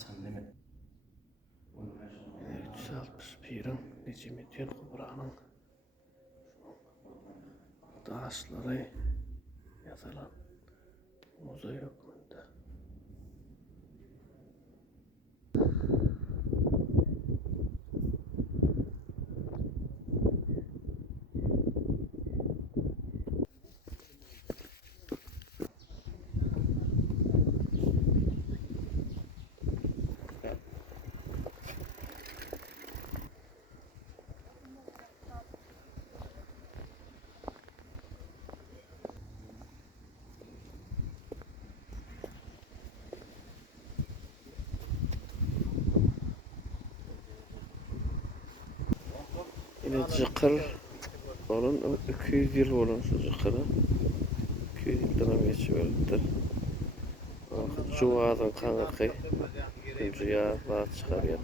açan demek. 361'in neçe metre kubranın taşları yazılan muzey hükmünde. Yine Cıkır onun 200 yıl olan şu Cıkır'ı 200 yıldan geçiverdir. Cuvadın kanırkı Hülcüya var çıkarıyor.